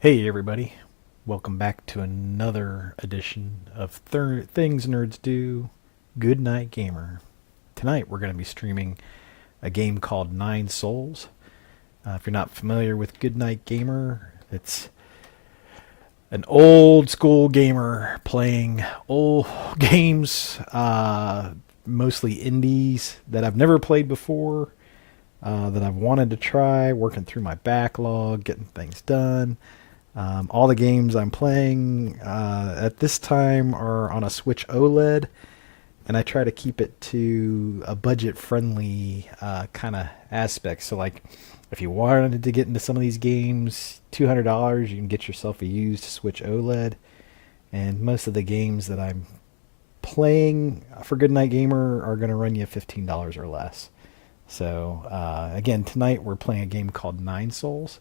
Hey everybody, welcome back to another edition of Things Nerds Do. Good Night Gamer. Tonight we're going to be streaming a game called Nine Souls. If you're not familiar with Good Night Gamer, it's an old school gamer playing old games, mostly indies that I've never played before, that I've wanted to try, working through my backlog, getting things done. All the games I'm playing at this time are on a Switch OLED, and I try to keep it to a budget-friendly kind of aspect. So, like, if you wanted to get into some of these games, $200, you can get yourself a used Switch OLED. And most of the games that I'm playing for Goodnight Gamer are going to run you $15 or less. So, again, tonight we're playing a game called Nine Souls.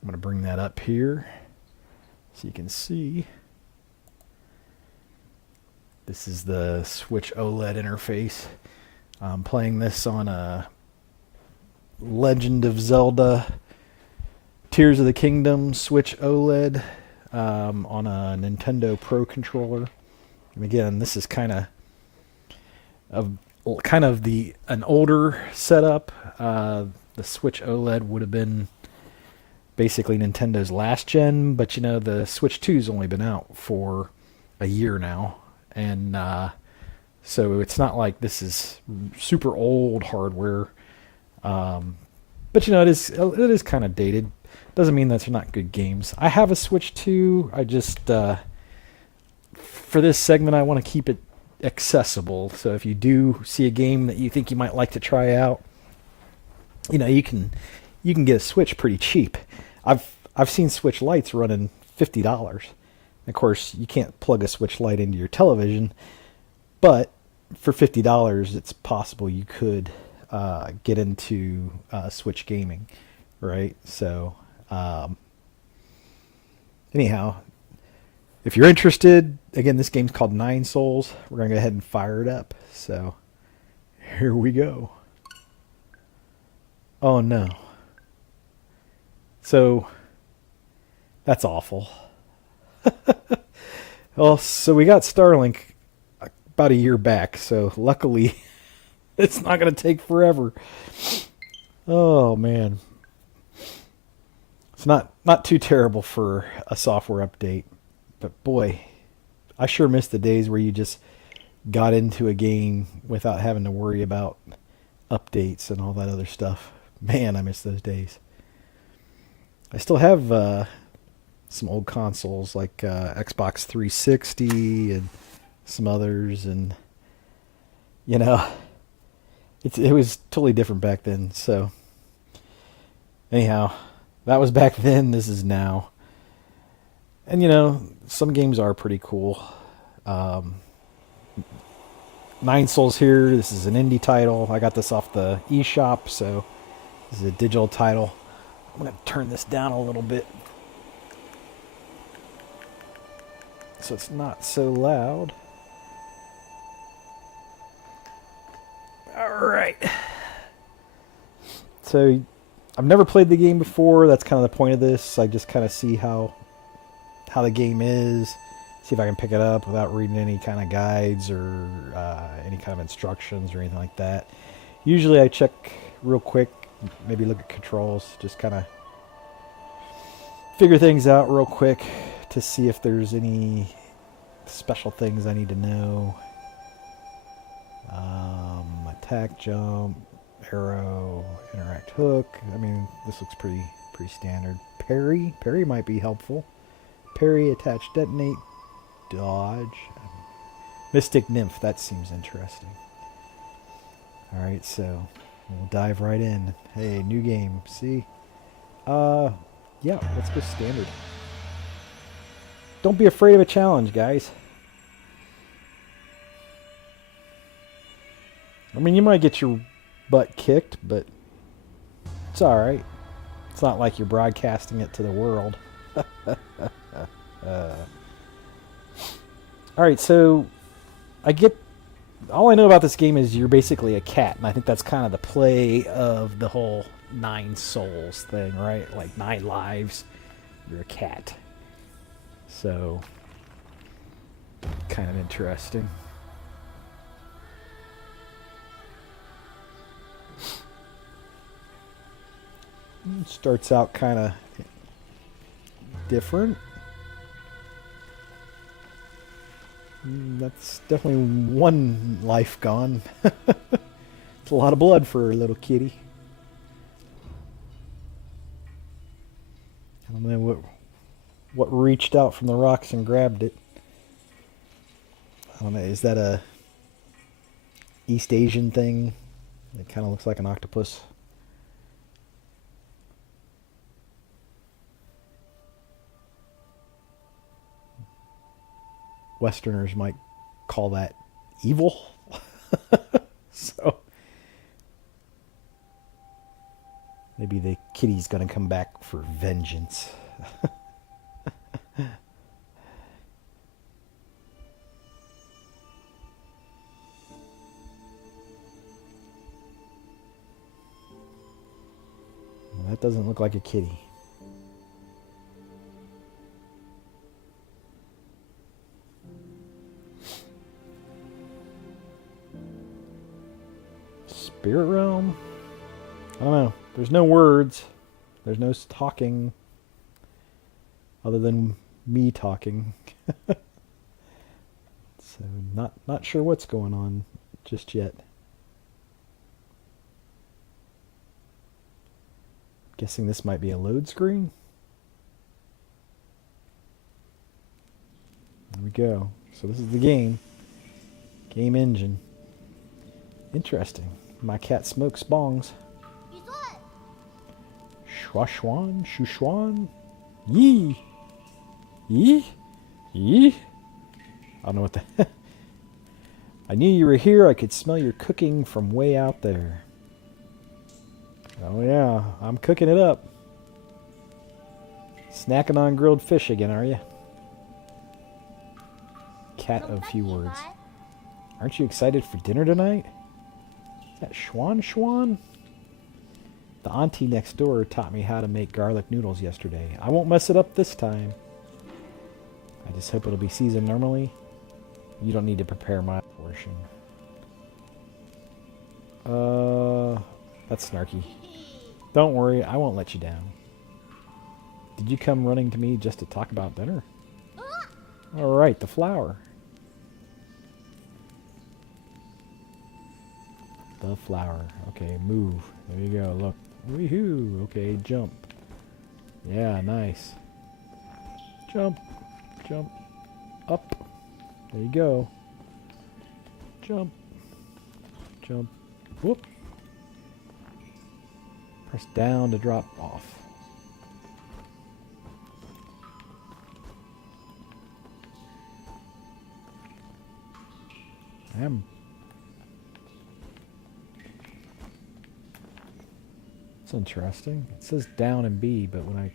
I'm going to bring that up here so you can see. This is the Switch OLED interface. I'm playing this on a Legend of Zelda Tears of the Kingdom Switch OLED on a Nintendo Pro controller. And again, this is kind of an older setup. The Switch OLED would have been basically Nintendo's last gen, but you know, the Switch 2's only been out for a year now, and so it's not like this is super old hardware. But you know, it is kind of dated. Doesn't mean that they're not good games. I have a Switch 2. I just for this segment I want to keep it accessible. So if you do see a game that you think you might like to try out, you know, you can get a Switch pretty cheap. I've seen Switch Lites running $50. Of course, you can't plug a Switch Lite into your television, but for $50, it's possible you could get into Switch gaming, right? So, anyhow, if you're interested, again, this game's called Nine Souls. We're gonna go ahead and fire it up. So, here we go. Oh no. So, that's awful. Well, so we got Starlink about a year back, so luckily it's not going to take forever. Oh man. It's not too terrible for a software update, but boy, I sure miss the days where you just got into a game without having to worry about updates and all that other stuff. Man, I miss those days. I still have some old consoles like Xbox 360 and some others, and you know, it was totally different back then. So anyhow, that was back then. This is now, and you know, some games are pretty cool. Nine Souls here. This is an indie title. I got this off the eShop, so this is a digital title. I'm going to turn this down a little bit so it's not so loud. Alright. So, I've never played the game before. That's kind of the point of this. I just kind of see how the game is. See if I can pick it up without reading any kind of guides or any kind of instructions or anything like that. Usually I check real quick, maybe look at controls, just kind of figure things out real quick to see if there's any special things I need to know. Attack, jump, arrow, interact, hook. I mean, this looks pretty standard. Parry might be helpful. Parry, attach, detonate, dodge. Mystic Nymph, that seems interesting. Alright, so we'll dive right in. Hey, new game. See? Yeah, let's go standard. Don't be afraid of a challenge, guys. I mean, you might get your butt kicked, but it's alright. It's not like you're broadcasting it to the world. Alright, so all I know about this game is you're basically a cat, and I think that's kind of the play of the whole Nine Souls thing, right? Like 9 lives. You're a cat. So, kind of interesting. Starts out kind of different. That's definitely one life gone. It's a lot of blood for a little kitty. I don't know what reached out from the rocks and grabbed it. I don't know. Is that a East Asian thing? It kind of looks like an octopus. Westerners might call that evil. So maybe the kitty's gonna come back for vengeance. Well, that doesn't look like a kitty. Spirit realm? I don't know. There's no words. There's no talking. Other than me talking. So not sure what's going on just yet. Guessing this might be a load screen. There we go. So this is the game. Game engine. Interesting. My cat smokes bongs. Schwashwan, shushwan, yee, yee, yee. I don't know what the. I knew you were here. I could smell your cooking from way out there. Oh yeah, I'm cooking it up. Snacking on grilled fish again, are you? Cat of few words. Aren't you excited for dinner tonight? Is that Schwan Schwan? The auntie next door taught me how to make garlic noodles yesterday. I won't mess it up this time. I just hope it'll be seasoned normally. You don't need to prepare my portion. That's snarky. Don't worry, I won't let you down. Did you come running to me just to talk about dinner? Alright, the flower. The flower. Okay, move. There you go, look. Woohoo! Okay, jump. Yeah, nice. Jump. Jump. Up. There you go. Jump. Jump. Whoop. Press down to drop off. It's interesting. It says down and B, but when I...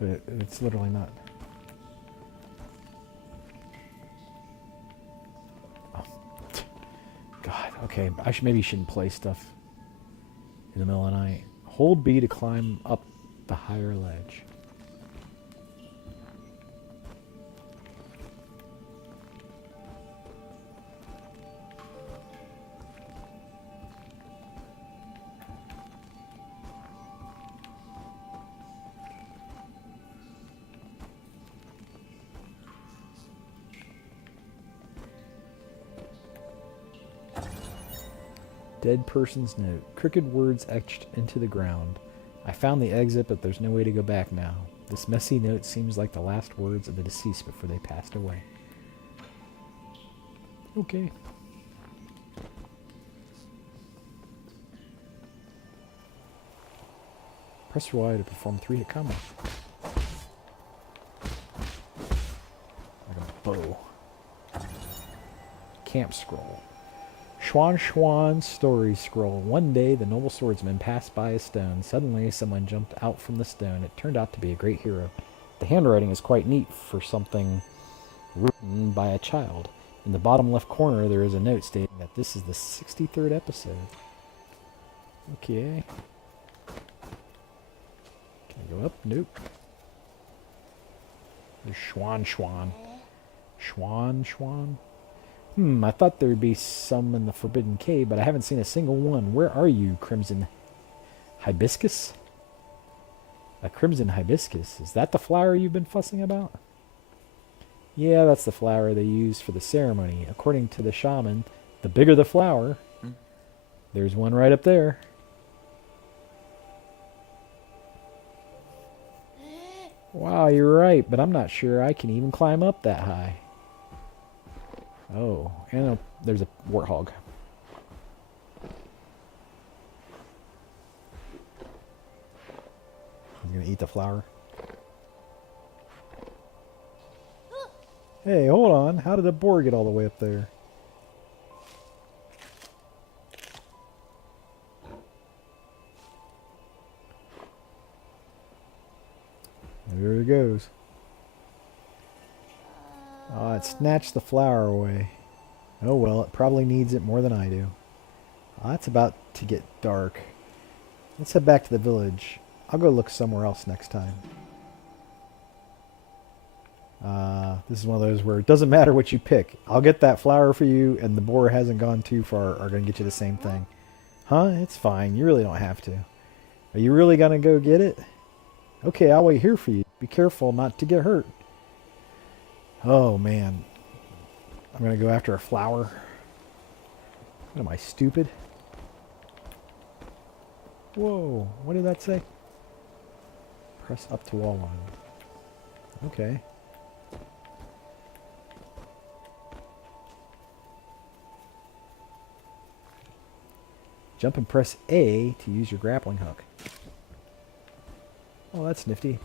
But it's literally not. Oh. God, okay. Maybe shouldn't play stuff in the middle of the night. Hold B to climb up the higher ledge. Dead person's note. Crooked words etched into the ground. I found the exit, but there's no way to go back now. This messy note seems like the last words of the deceased before they passed away. Okay. Press Y to perform 3-hit combo. Like a bow. Camp scroll. Schwan Schwan story scroll. One day, the noble swordsman passed by a stone. Suddenly, someone jumped out from the stone. It turned out to be a great hero. The handwriting is quite neat for something written by a child. In the bottom left corner, there is a note stating that this is the 63rd episode. Okay. Okay, Go up? Nope. There's Schwan. Schwan. I thought there'd be some in the Forbidden Cave, but I haven't seen a single one. Where are you, Crimson Hibiscus? A crimson hibiscus. Is that the flower you've been fussing about? Yeah, that's the flower they use for the ceremony. According to the shaman, the bigger the flower, there's one right up there. Wow, you're right, but I'm not sure I can even climb up that high. Oh, and there's a warthog. He's gonna eat the flower. Hey, hold on. How did the boar get all the way up there? There it goes. Oh, it snatched the flower away. Oh well, it probably needs it more than I do. Oh, it's about to get dark. Let's head back to the village. I'll go look somewhere else next time. This is one of those where it doesn't matter what you pick. I'll get that flower for you, and the boar hasn't gone too far are going to get you the same thing. Huh? It's fine. You really don't have to. Are you really going to go get it? Okay, I'll wait here for you. Be careful not to get hurt. Oh, man. I'm going to go after a flower. What am I, stupid? Whoa. What did that say? Press up to wall line. Okay. Jump and press A to use your grappling hook. Oh, that's nifty.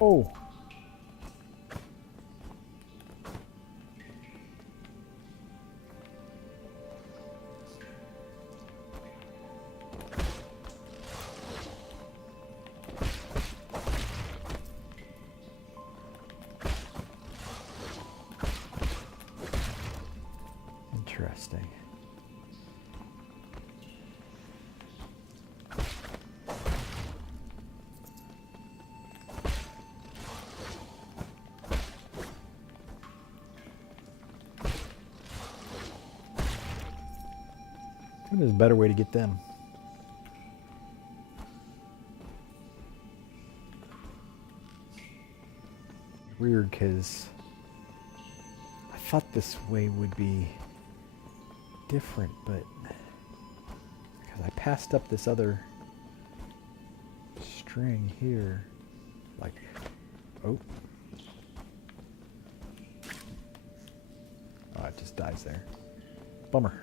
Oh. Interesting. There's a better way to get them. Weird, because I thought this way would be different, but because I passed up this other string here, like, oh, it just dies there. Bummer.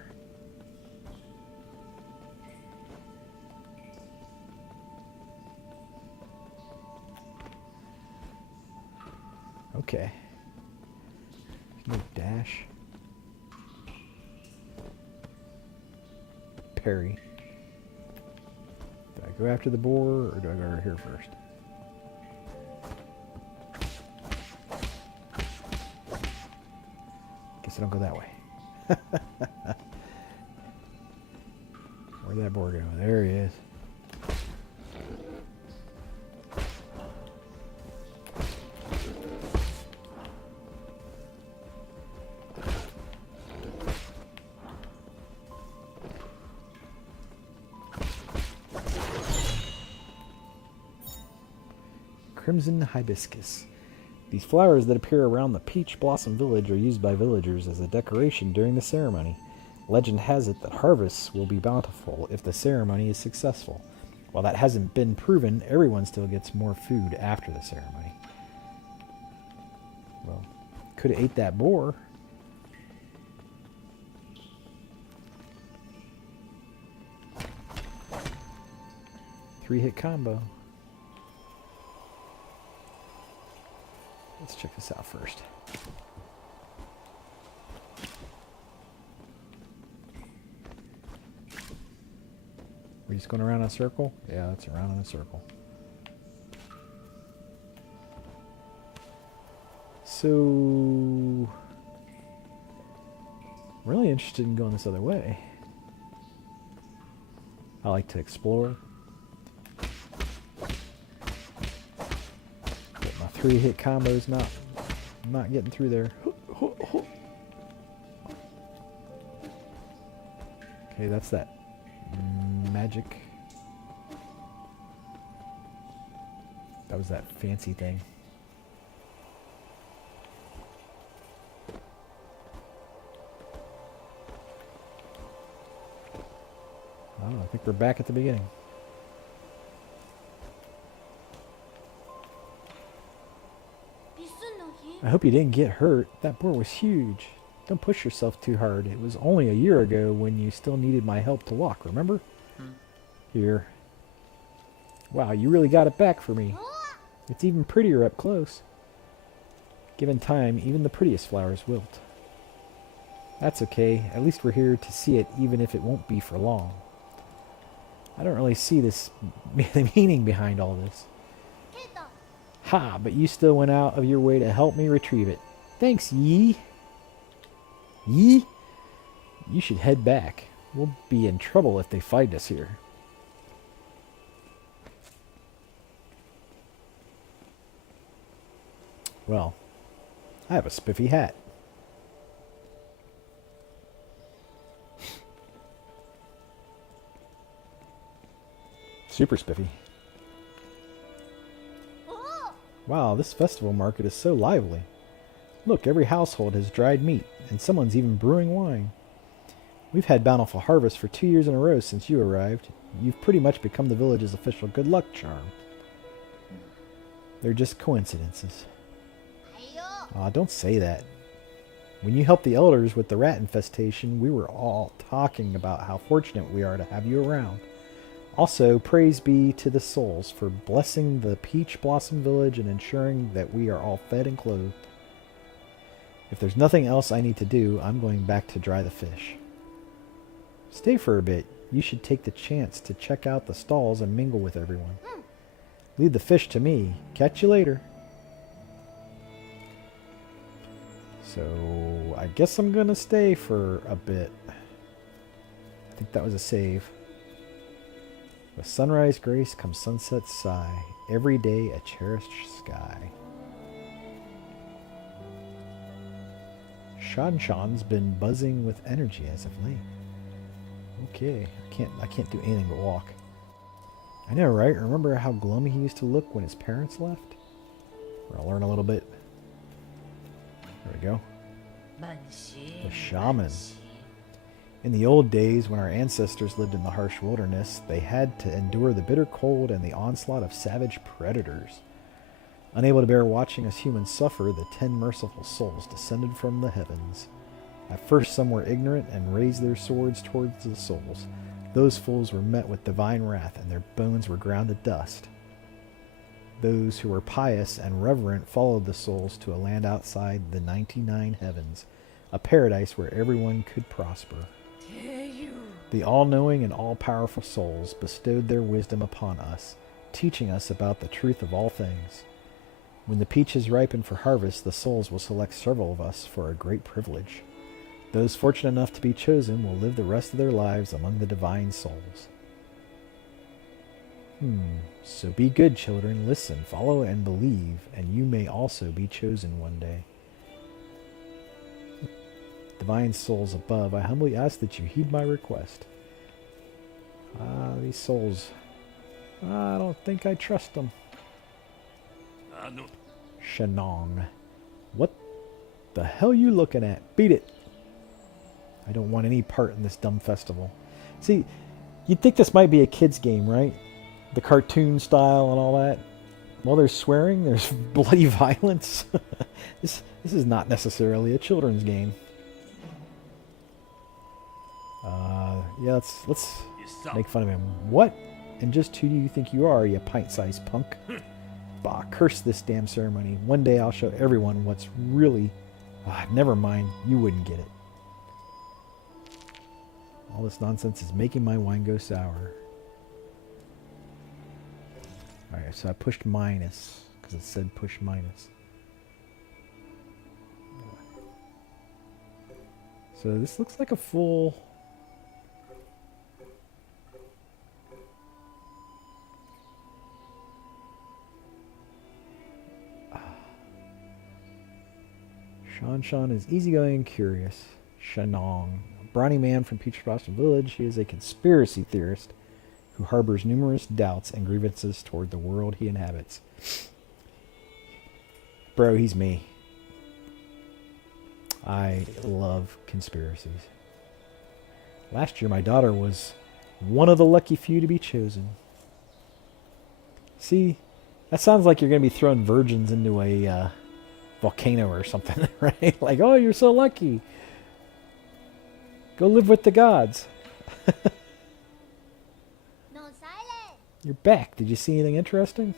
Okay. No dash. Parry. Do I go after the boar, or do I go right here first? Guess I don't go that way. Where'd that boar go? There he is. Crimson hibiscus. These flowers that appear around the Peach Blossom Village are used by villagers as a decoration during the ceremony. Legend has it that harvests will be bountiful if the ceremony is successful. While that hasn't been proven, everyone still gets more food after the ceremony. Well, could have ate that boar. Three-hit combo. Let's check this out first. We're just going around in a circle? Yeah, that's around in a circle. So, I'm really interested in going this other way. I like to explore. But my 3-hit combo's not getting through there. Okay, that's that magic. That was that fancy thing. Oh, I think we're back at the beginning. I hope you didn't get hurt. That boar was huge. Don't push yourself too hard. It was only a year ago when you still needed my help to walk, remember? Here. Wow, you really got it back for me. It's even prettier up close. Given time, even the prettiest flowers wilt. That's okay. At least we're here to see it, even if it won't be for long. I don't really see the meaning behind all this. Ha, but you still went out of your way to help me retrieve it. Thanks, Yi. Yi? You should head back. We'll be in trouble if they find us here. Well, I have a spiffy hat. Super spiffy. Wow, this festival market is so lively. Look, every household has dried meat, and someone's even brewing wine. We've had bountiful harvest for 2 years in a row since you arrived. You've pretty much become the village's official good luck charm. They're just coincidences. Aw, don't say that. When you helped the elders with the rat infestation, we were all talking about how fortunate we are to have you around. Also, praise be to the souls for blessing the Peach Blossom Village and ensuring that we are all fed and clothed. If there's nothing else I need to do, I'm going back to dry the fish. Stay for a bit. You should take the chance to check out the stalls and mingle with everyone. Leave the fish to me. Catch you later. So, I guess I'm gonna stay for a bit. I think that was a save. With sunrise grace comes sunset sigh. Every day a cherished sky. Shanshan's been buzzing with energy as of late. Okay, I can't do anything but walk. I know, right? Remember how glum he used to look when his parents left? We're gonna learn a little bit. There we go. The shaman. In the old days, when our ancestors lived in the harsh wilderness, they had to endure the bitter cold and the onslaught of savage predators. Unable to bear watching us humans suffer, the 10 merciful souls descended from the heavens. At first some were ignorant and raised their swords towards the souls. Those fools were met with divine wrath, and their bones were ground to dust. Those who were pious and reverent followed the souls to a land outside the 99 heavens, a paradise where everyone could prosper. The all-knowing and all-powerful souls bestowed their wisdom upon us, teaching us about the truth of all things. When the peaches ripen for harvest, the souls will select several of us for a great privilege. Those fortunate enough to be chosen will live the rest of their lives among the divine souls. So be good, children. Listen, follow, and believe, and you may also be chosen one day. Divine souls above, I humbly ask that you heed my request. These souls, I don't think I trust them. Shanong. What the hell you looking at? Beat it. I don't want any part in this dumb festival. See, you'd think this might be a kid's game, right? The cartoon style and all that. Well, there's swearing, there's bloody violence. This is not necessarily a children's game. Yeah, let's make fun of him. What? And just who do you think you are, you pint-sized punk? Bah, curse this damn ceremony. One day I'll show everyone what's really... never mind, you wouldn't get it. All this nonsense is making my wine go sour. Alright, so I pushed minus, because it said push minus. So this looks like a full... Shan is easygoing and curious. Shanong, a brawny man from Peach Blossom Village, he is a conspiracy theorist who harbors numerous doubts and grievances toward the world he inhabits. Bro, he's me. I love conspiracies. Last year, my daughter was one of the lucky few to be chosen. See, that sounds like you're going to be throwing virgins into a volcano or something, right? Like, oh, you're so lucky. Go live with the gods. No silence. You're back. Did you see anything interesting?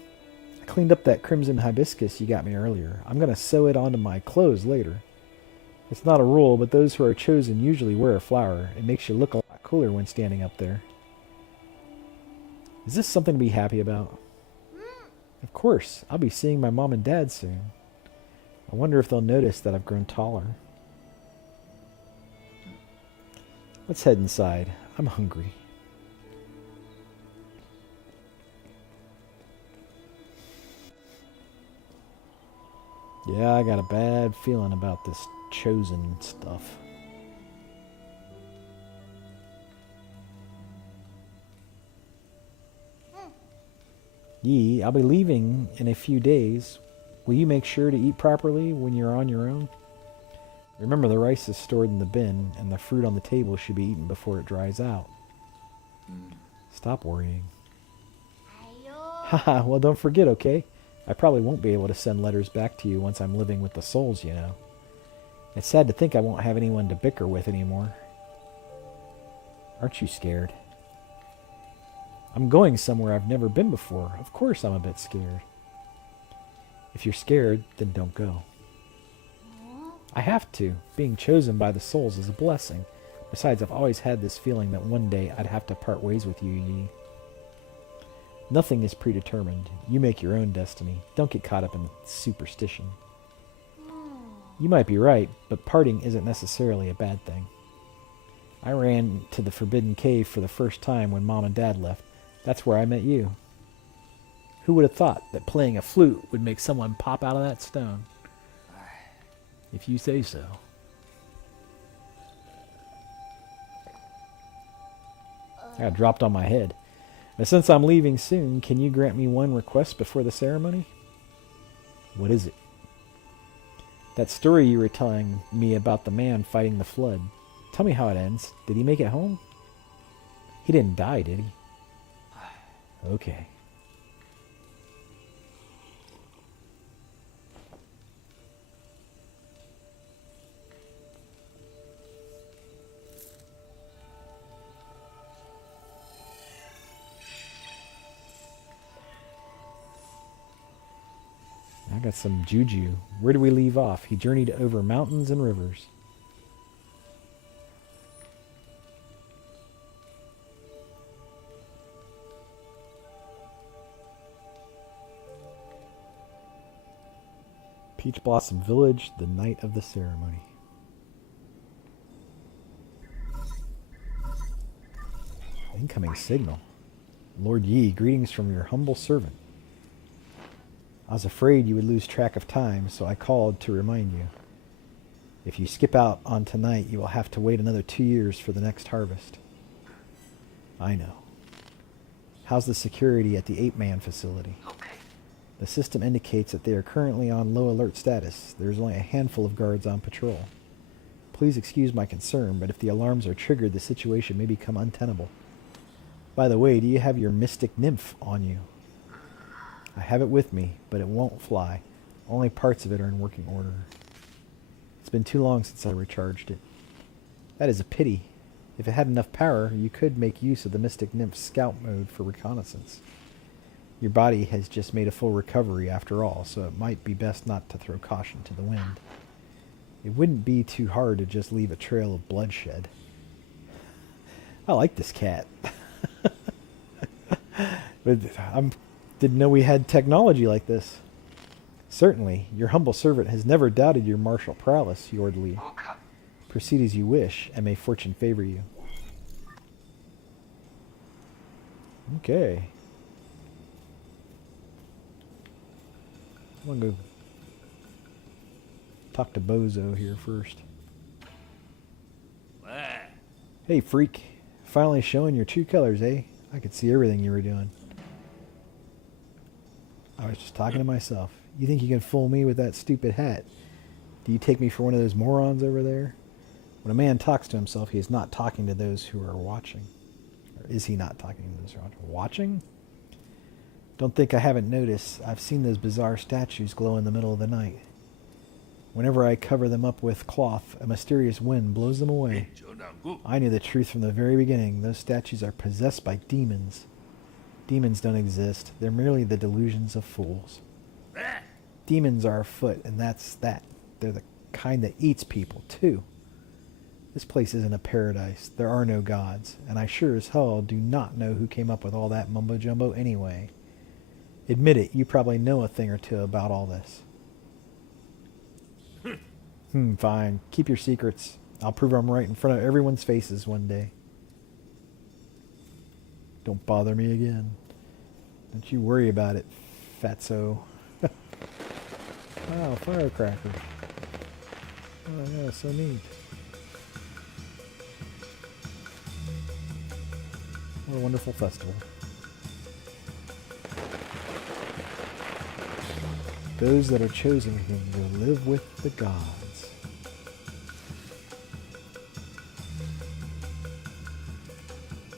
I cleaned up that crimson hibiscus you got me earlier. I'm going to sew it onto my clothes later. It's not a rule, but those who are chosen usually wear a flower. It makes you look a lot cooler when standing up there. Is this something to be happy about? Of course. I'll be seeing my mom and dad soon. I wonder if they'll notice that I've grown taller. Let's head inside. I'm hungry. Yeah, I got a bad feeling about this chosen stuff. Yi, I'll be leaving in a few days. Will you make sure to eat properly when you're on your own? Remember, the rice is stored in the bin, and the fruit on the table should be eaten before it dries out. Stop worrying. Haha, well, don't forget, okay? I probably won't be able to send letters back to you once I'm living with the souls, you know. It's sad to think I won't have anyone to bicker with anymore. Aren't you scared? I'm going somewhere I've never been before. Of course I'm a bit scared. If you're scared, then don't go. I have to. Being chosen by the souls is a blessing. Besides, I've always had this feeling that one day I'd have to part ways with you, Yi. Nothing is predetermined. You make your own destiny. Don't get caught up in superstition. You might be right, but parting isn't necessarily a bad thing. I ran to the Forbidden Cave for the first time when Mom and Dad left. That's where I met you. Who would have thought that playing a flute would make someone pop out of that stone? If you say so. I got dropped on my head. But since I'm leaving soon, can you grant me one request before the ceremony? What is it? That story you were telling me about the man fighting the flood. Tell me how it ends. Did he make it home? He didn't die, did he? Okay. I got some juju. Where do we leave off? He journeyed over mountains and rivers. Peach Blossom Village, the night of the ceremony. Incoming signal. Lord Yi, greetings from your humble servant. I was afraid you would lose track of time, so I called to remind you. If you skip out on tonight, you will have to wait another 2 years for the next harvest. I know. How's the security at the 8-man facility? Okay. The system indicates that they are currently on low alert status. There's only a handful of guards on patrol. Please excuse my concern, but if the alarms are triggered, the situation may become untenable. By the way, do you have your mystic nymph on you? I have it with me, but it won't fly. Only parts of it are in working order. It's been too long since I recharged it. That is a pity. If it had enough power, you could make use of the mystic nymph's scout mode for reconnaissance. Your body has just made a full recovery after all, so it might be best not to throw caution to the wind. It wouldn't be too hard to just leave a trail of bloodshed. I like this cat. But didn't know we had technology like this. Certainly, your humble servant has never doubted your martial prowess, Yordlee. Proceed as you wish, and may fortune favor you. Okay. I'm gonna go talk to Bozo here first. Hey, freak. Finally showing your true colors, eh? I could see everything you were doing. I was just talking to myself. You think you can fool me with that stupid hat? Do you take me for one of those morons over there? When a man talks to himself, he is not talking to those who are watching. Or is he not talking to those who are watching? Don't think I haven't noticed. I've seen those bizarre statues glow in the middle of the night. Whenever I cover them up with cloth, a mysterious wind blows them away. I knew the truth from the very beginning. Those statues are possessed by demons. Demons don't exist. They're merely the delusions of fools. Demons are afoot, and that's that. They're the kind that eats people, too. This place isn't a paradise. There are no gods, and I sure as hell do not know who came up with all that mumbo-jumbo anyway. Admit it, you probably know a thing or two about all this. Fine. Keep your secrets. I'll prove I'm right in front of everyone's faces one day. Don't bother me again. Don't you worry about it, fatso. Wow, firecracker. Oh yeah, so neat. What a wonderful festival. Those that are chosen can go live with the gods.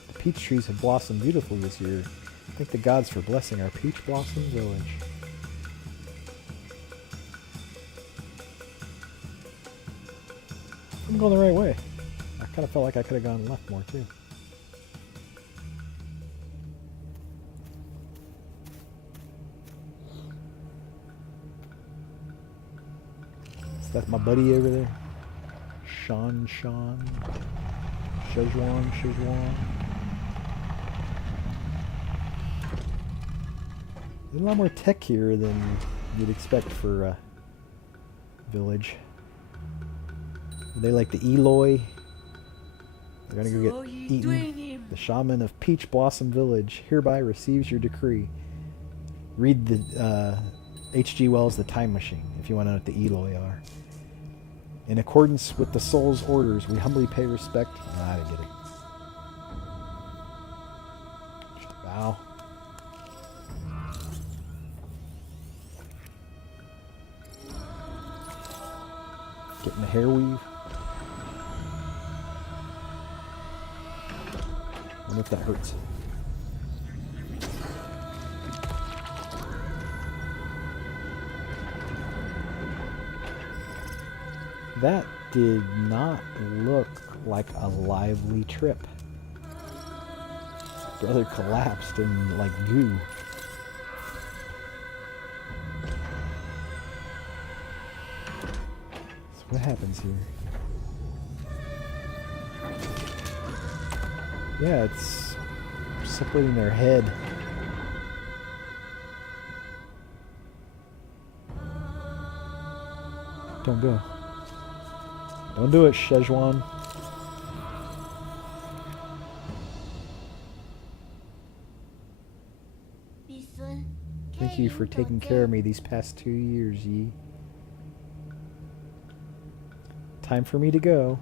The peach trees have blossomed beautifully this year. Thank the gods for blessing our peach blossom village. I'm going the right way. I kind of felt like I could have gone left more too. Is that my buddy over there? Sean. Szechuan. There's a lot more tech here than you'd expect for a village. They like the Eloy. They're gonna go get eaten. The shaman of Peach Blossom Village hereby receives your decree. Read the H.G. Wells' The Time Machine if you want to know what the Eloy are. In accordance with the soul's orders, we humbly pay respect. I didn't get it. Just bow. Getting the hair weave. I wonder if that hurts. That did not look like a lively trip. Brother collapsed in like goo. So what happens here? Yeah, it's separating their head. Don't go. Don't do it, Szechuan. Thank you for taking care of me these past 2 years, Yi. Time for me to go.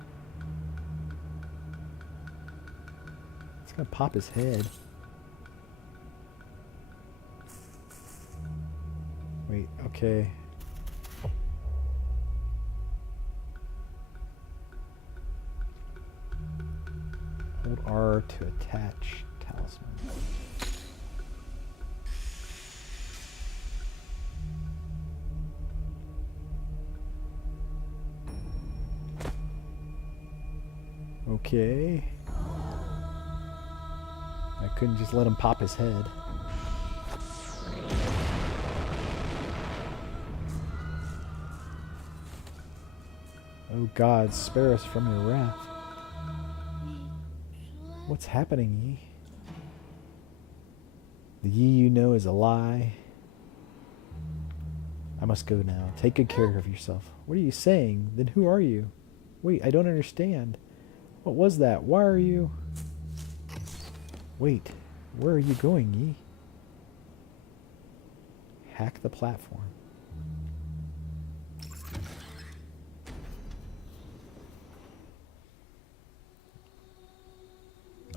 It's gonna pop his head. Wait, okay. Hold R to attach talisman. Okay. I couldn't just let him pop his head. Oh God, spare us from your wrath. What's happening, Yi? The Yi you know is a lie. I must go now. Take good care of yourself. What are you saying? Then who are you? Wait, I don't understand. What was that? Why are you... Wait, where are you going, Yi? Hack the platform.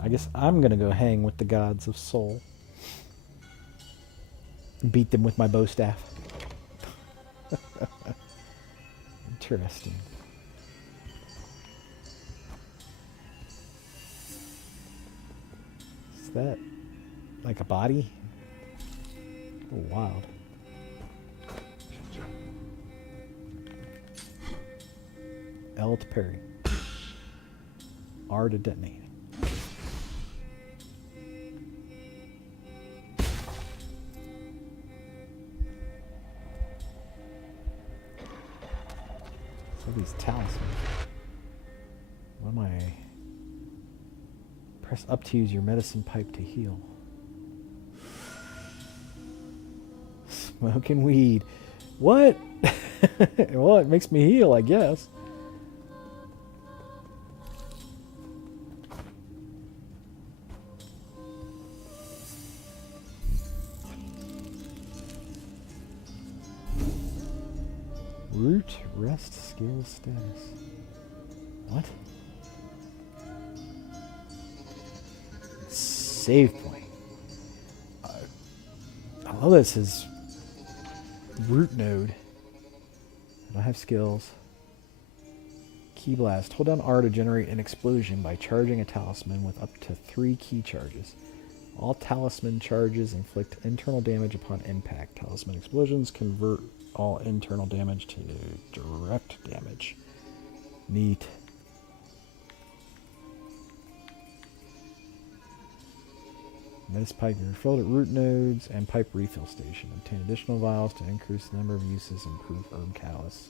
I guess I'm gonna go hang with the gods of Soul. And beat them with my bow staff. Interesting. Is that like a body? Oh, wild. L to parry. R to detonate. So these talismans. What am I? Press up to use your medicine pipe to heal. Smoking weed. What? Well, it makes me heal, I guess. Root rest skill status. What? Save point. I love this. His root node. I don't have skills. Key blast. Hold down R to generate an explosion by charging a talisman with up to 3 key charges. All talisman charges inflict internal damage upon impact. Talisman explosions convert all internal damage to direct damage. Neat. Medicine pipe. You're filled at root nodes and pipe refill station. Obtain additional vials to increase the number of uses and improve herb callus.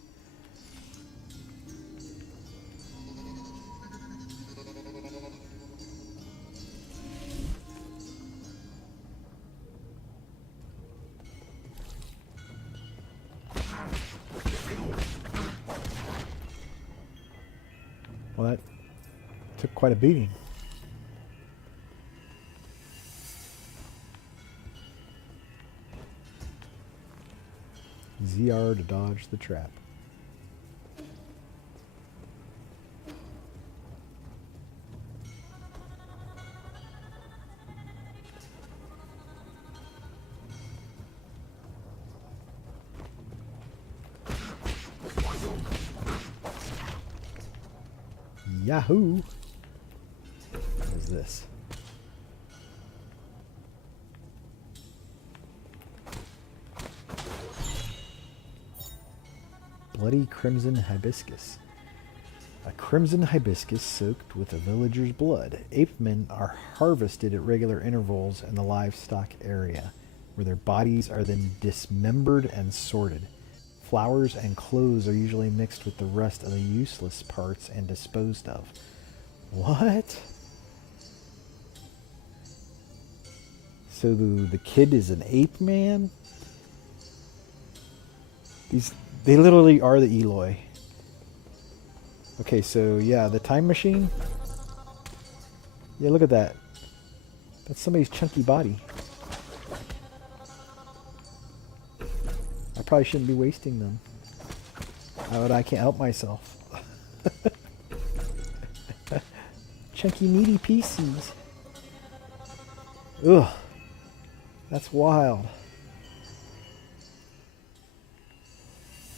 Well, that took quite a beating. ZR to dodge the trap. Yahoo! What is this? Bloody crimson hibiscus. A crimson hibiscus soaked with a villager's blood. Ape men are harvested at regular intervals in the livestock area, where their bodies are then dismembered and sorted. Flowers and clothes are usually mixed with the rest of the useless parts and disposed of. What? So the kid is an ape man? They literally are the Eloy. Okay, so yeah, the time machine. Yeah, look at that. That's somebody's chunky body. I probably shouldn't be wasting them. But I can't help myself. Chunky meaty pieces. Ugh. That's wild.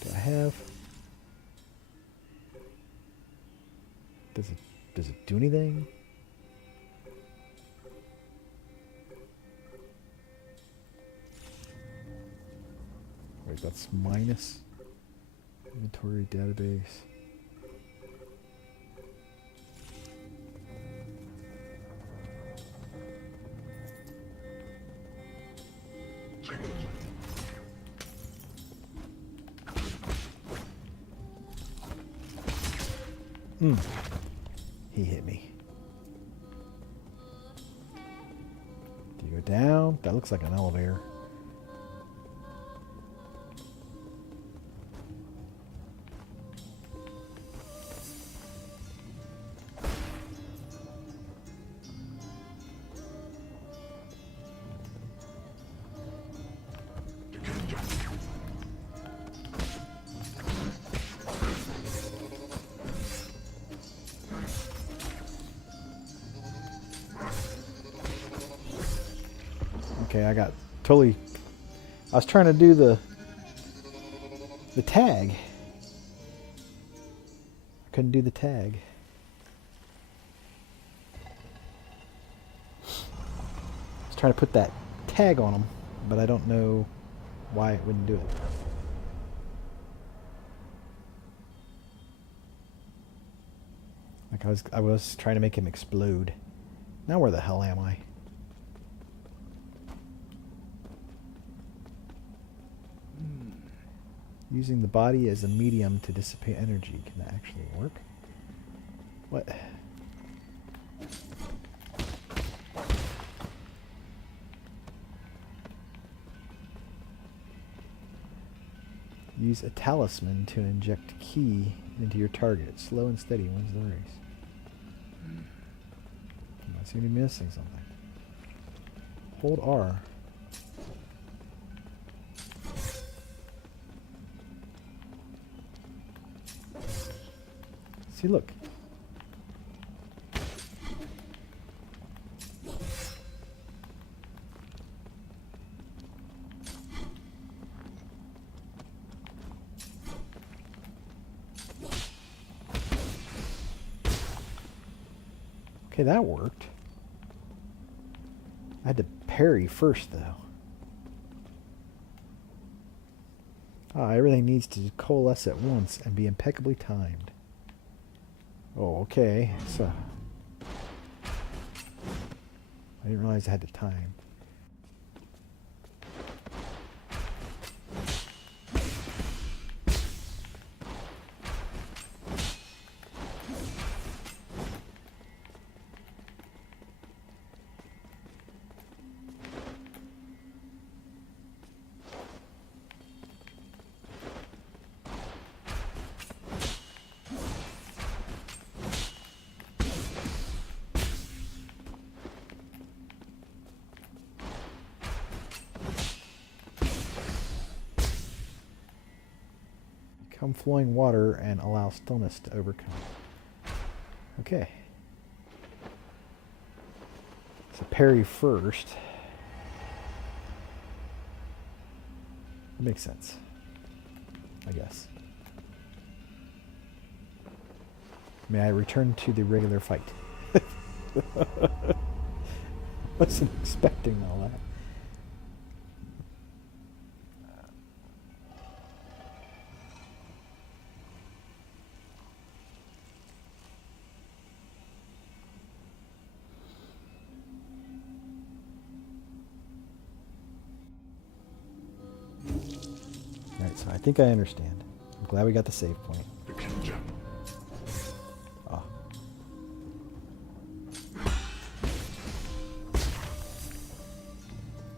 Do I have... Does it do anything? Wait, that's minus inventory database. He hit me. Do you go down? That looks like an elevator. Okay, I got totally... I was trying to do the tag. I couldn't do the tag. I was trying to put that tag on them, but I don't know why it wouldn't do it. Like I was trying to make him explode. Now where the hell am I? Using the body as a medium to dissipate energy. Can that actually work? What? Use a talisman to inject ki into your target. Slow and steady wins the race. I seem to be missing something. Hold R. See, look. Okay, that worked. I had to parry first, though. Ah, everything needs to coalesce at once and be impeccably timed. Oh, okay. So I didn't realize I had to time. Come flowing water and allow stillness to overcome. Okay. So parry first. That makes sense, I guess. May I return to the regular fight? Wasn't expecting all that. Alright, so I think I understand. I'm glad we got the save point. Ah.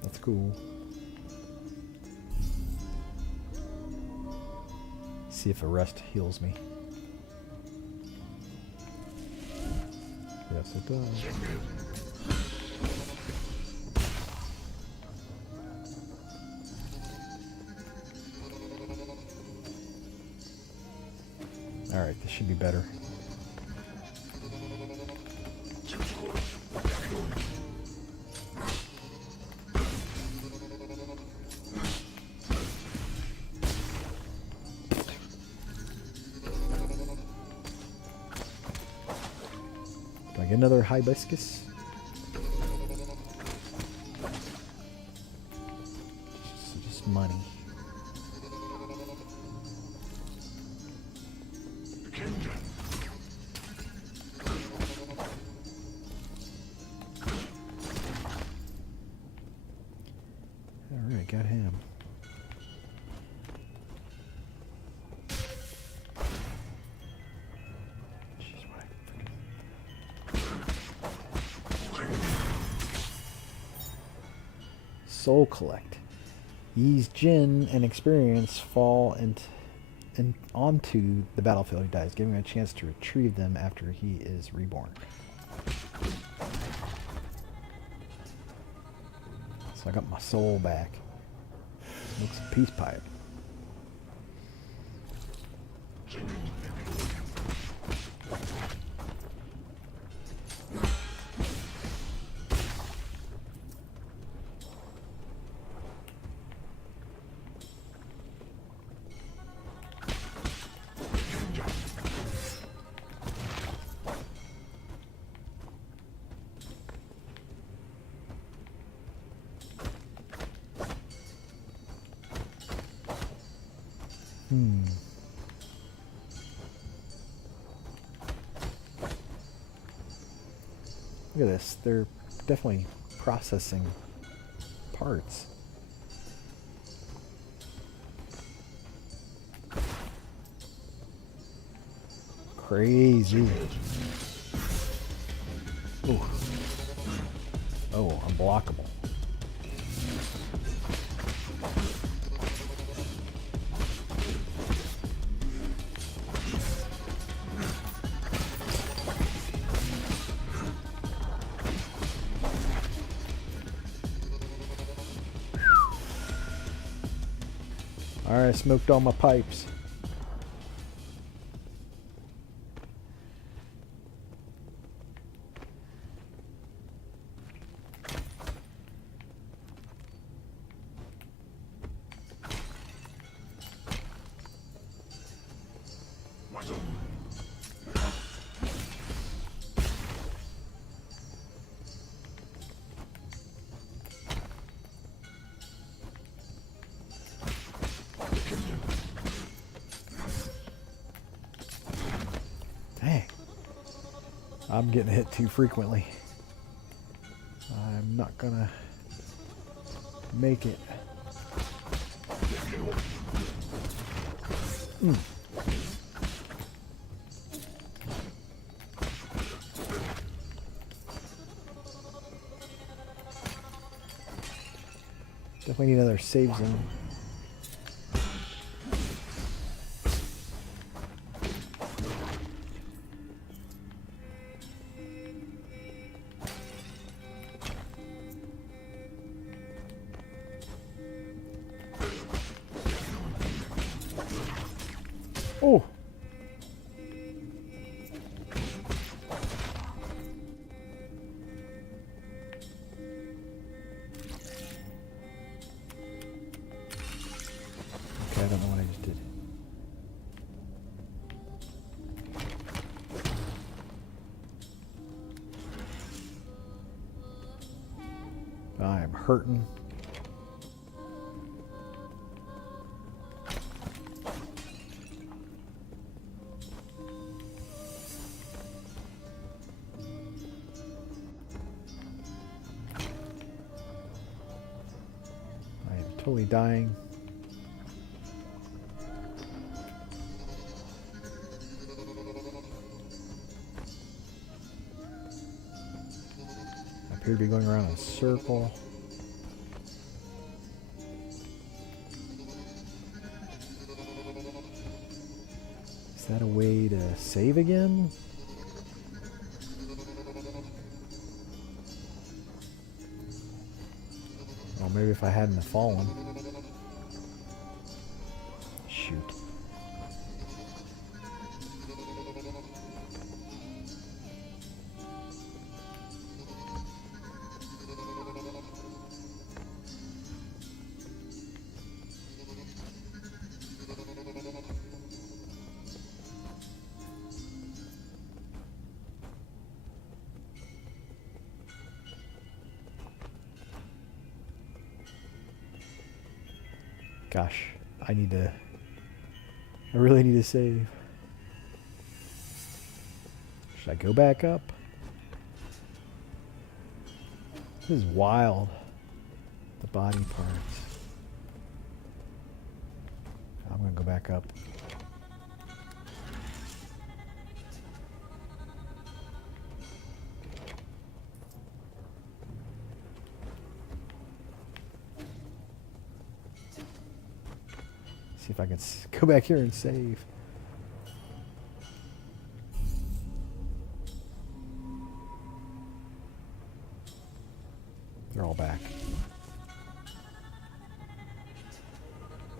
That's cool. See if a rest heals me. Yes, it does. Alright, this should be better. Do I get another hibiscus? Just money. Alright, got him. Jeez, what Soul Collect. Ease Jin and experience fall onto the battlefield he dies, giving him a chance to retrieve them after he is reborn. So I got my soul back. Looks a peace pipe. Look at this. They're definitely processing parts. Crazy. Ooh. Oh, unblockable. Alright, I smoked all my pipes. Dang. I'm getting hit too frequently. I'm not gonna make it. Definitely need another save zone. Oh! Okay, I don't know what I just did. I am hurting. I am totally dying. I appear to be going around in a circle. Is that a way to save again? Well, maybe if I hadn't have fallen. Shoot. Gosh, I really need to save. Should I go back up? This is wild. The body parts. I'm gonna go back up. See if I can go back here and save. They're all back.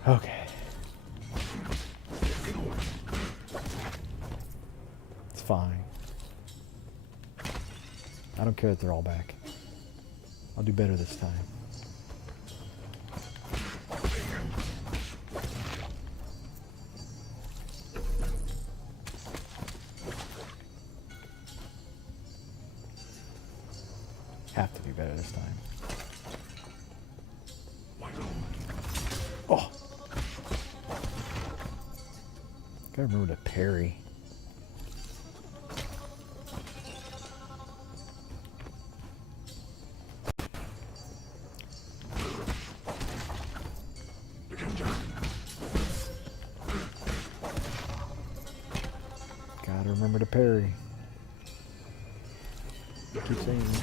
Okay. It's fine. I don't care that they're all back. I'll do better this time. Have to do better this time. Oh! Gotta remember to parry. Gotta remember to parry. Keep saying that.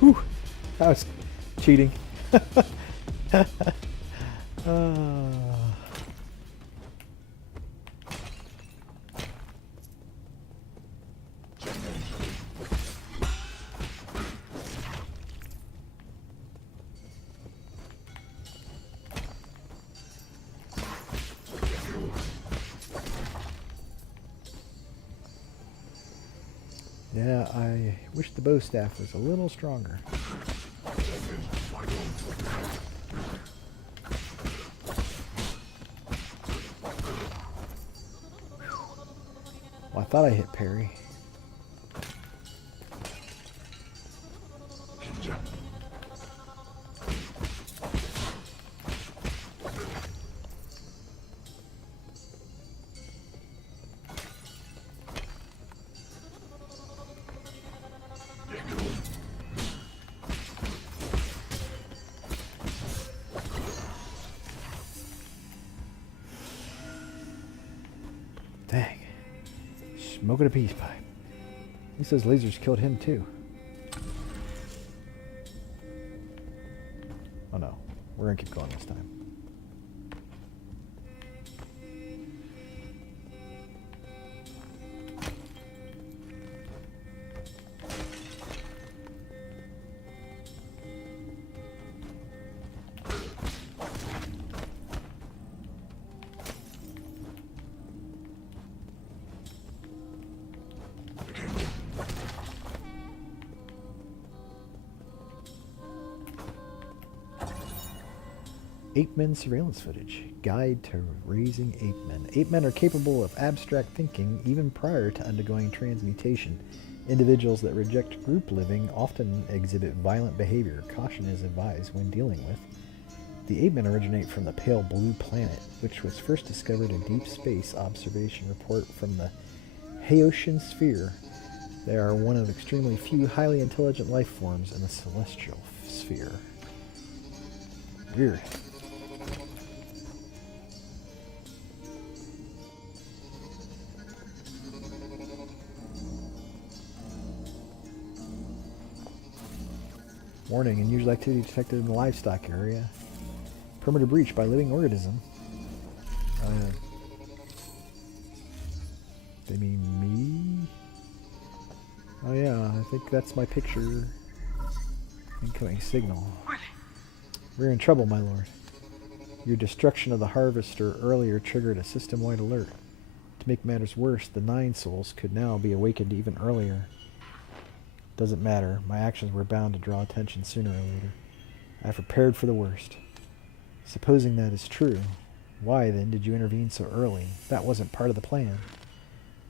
Whew, that was cheating. Yeah, I wish the bow staff was a little stronger. Well, I thought I hit parry. Dang. Smoking a peace pipe. He says lasers killed him too. Oh no. We're gonna keep going this time. Ape Men surveillance footage. Guide to raising ape men. Ape men are capable of abstract thinking even prior to undergoing transmutation. Individuals that reject group living often exhibit violent behavior. Caution is advised when dealing with. The ape men originate from the pale blue planet, which was first discovered in deep space observation report from the Haitian sphere. They are one of extremely few highly intelligent life forms in the celestial sphere. Weird. Warning, unusual activity detected in the livestock area. Perimeter breach by living organism. They mean me? Oh yeah, I think that's my picture. Incoming signal. We're in trouble, my lord. Your destruction of the harvester earlier triggered a system-wide alert. To make matters worse, the 9 souls could now be awakened even earlier. Doesn't matter. My actions were bound to draw attention sooner or later. I have prepared for the worst. Supposing that is true, why then did you intervene so early? That wasn't part of the plan.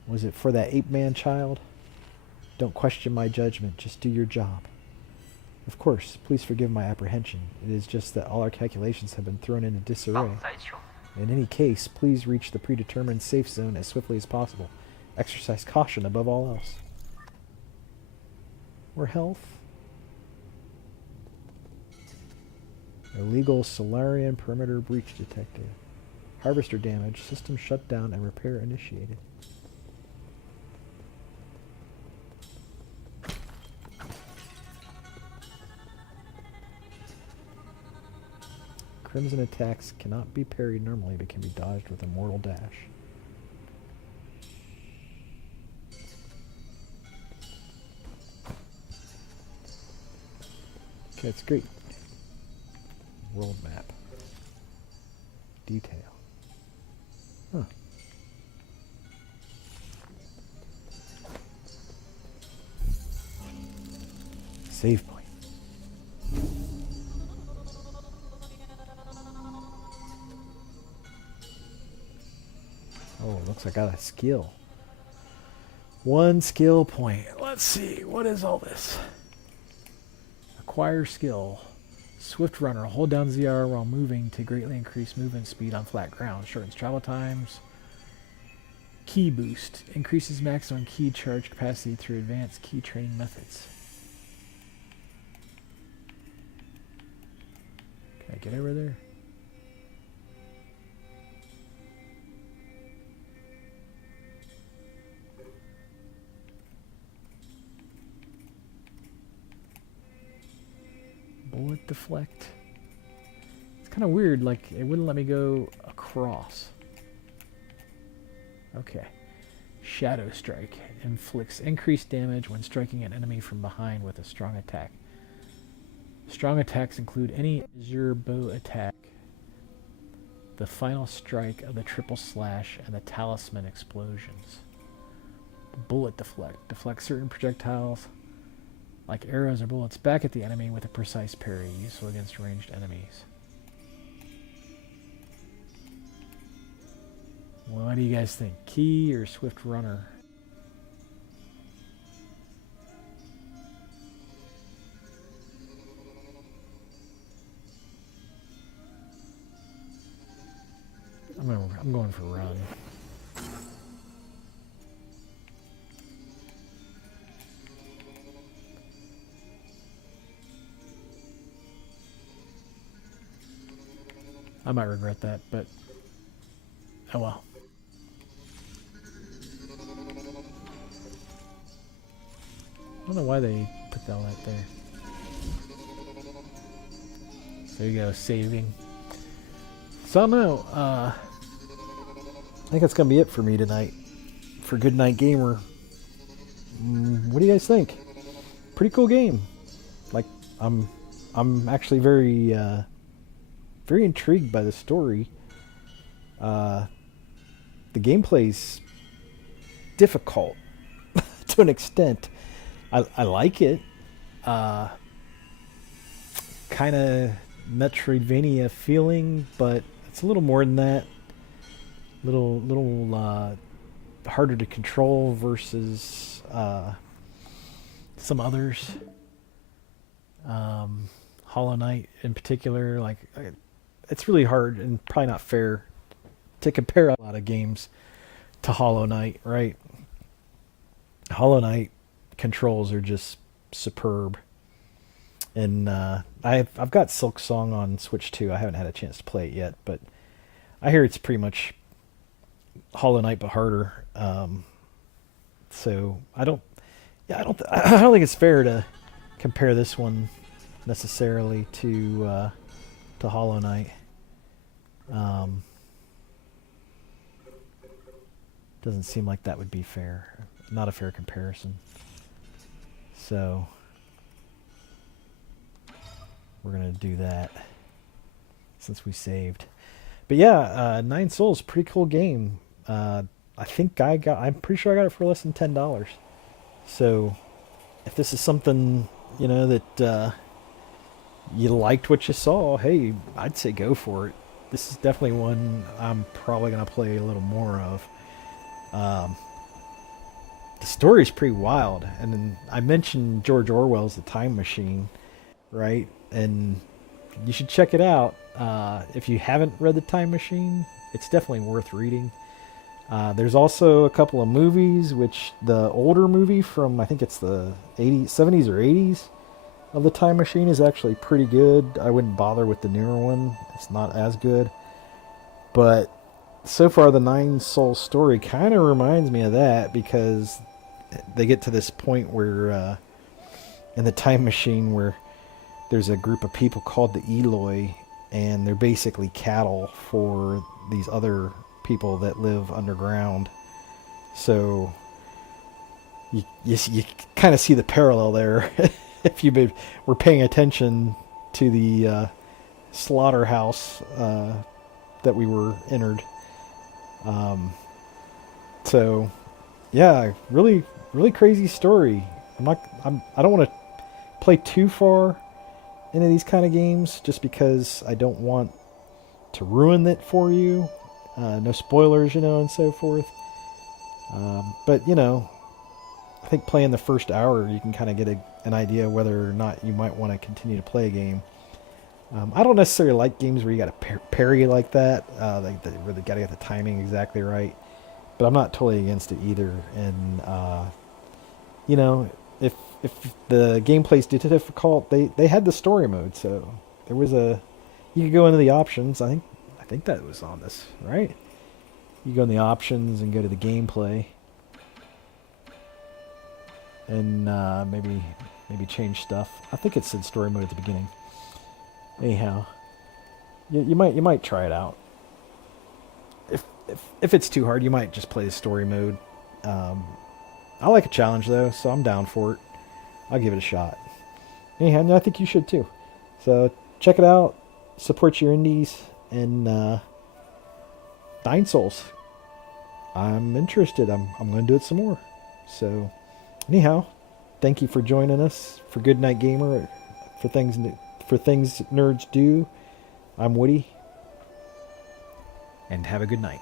Was it for that ape-man child? Don't question my judgment. Just do your job. Of course, please forgive my apprehension. It is just that all our calculations have been thrown into disarray. In any case, please reach the predetermined safe zone as swiftly as possible. Exercise caution above all else. Or health. Illegal Solarian perimeter breach detected. Harvester damage. System shut down and repair initiated. Crimson attacks cannot be parried normally but can be dodged with a mortal dash. Okay, it's great. World map. Detail. Huh. Save point. Oh, looks like I got a skill. 1 skill point. Let's see. What is all this? Acquire skill. Swift runner. Hold down ZR while moving to greatly increase movement speed on flat ground. Shortens travel times. Key boost. Increases maximum key charge capacity through advanced key training methods. Can I get over there? Bullet deflect. It's kind of weird, like it wouldn't let me go across. Okay. Shadow strike. Inflicts increased damage when striking an enemy from behind with a strong attack. Strong attacks include any azure bow attack, the final strike of the triple slash, and the talisman explosions. Bullet deflect. Deflects certain projectiles like arrows or bullets back at the enemy with a precise parry, useful against ranged enemies. Well, what do you guys think? Key or swift runner? I'm going for run. I might regret that, but oh well. I don't know why they put all that there. There you go, saving. So I don't know. I think that's gonna be it for me tonight for Good Nite Gamer. What do you guys think? Pretty cool game. Like I'm actually very intrigued by the story. The gameplay's difficult to an extent. I like it. Kind of Metroidvania feeling, but it's a little more than that. Little harder to control versus some others. Hollow Knight in particular, like it's really hard and probably not fair to compare a lot of games to Hollow Knight, right? Hollow Knight controls are just superb. And I've got Silk Song on Switch 2. I haven't had a chance to play it yet, but I hear it's pretty much Hollow Knight but harder. So I don't think it's fair to compare this one necessarily to Hollow Knight. Doesn't seem like that would be fair. Not a fair comparison. So we're gonna do that since we saved. But yeah, Nine Souls, pretty cool game. I'm pretty sure I got it for less than $10. So if this is something, that you liked what you saw, hey, I'd say go for it. This is definitely one I'm probably gonna play a little more of. The story's pretty wild, and then I mentioned George Orwell's The Time Machine, right? And you should check it out. If you haven't read The Time Machine, it's definitely worth reading. There's also a couple of movies, which the older movie from, I think it's the 70s or 80s, of the Time Machine is actually pretty good. I wouldn't bother with the newer one. It's not as good. But so far, the Nine Soul story kind of reminds me of that, because they get to this point where in the Time Machine where there's a group of people called the Eloi, and they're basically cattle for these other people that live underground. So you kind of see the parallel there if you were paying attention to the slaughterhouse that we were entered. So yeah, really really crazy story. I don't want to play too far into these kind of games, just because I don't want to ruin it for you. No spoilers, and so forth. But I think playing the first hour, you can kind of get an idea whether or not you might want to continue to play a game. I don't necessarily like games where you got to parry like that, like where they got to get the timing exactly right. But I'm not totally against it either. And if the gameplay's too difficult, they had the story mode, so there was you could go into the options. I think that was on this, right? You go in the options and go to the gameplay, and maybe change stuff. I think it said story mode at the beginning. Anyhow, you might try it out. If it's too hard, you might just play the story mode. I like a challenge though, so I'm down for it. I'll give it a shot. Anyhow, and I think you should too. So check it out, support your indies, and Nine Souls. I'm interested. I'm going to do it some more. So anyhow, thank you for joining us for Good Nite Gamer, for things nerds do. I'm Woody, and have a good night.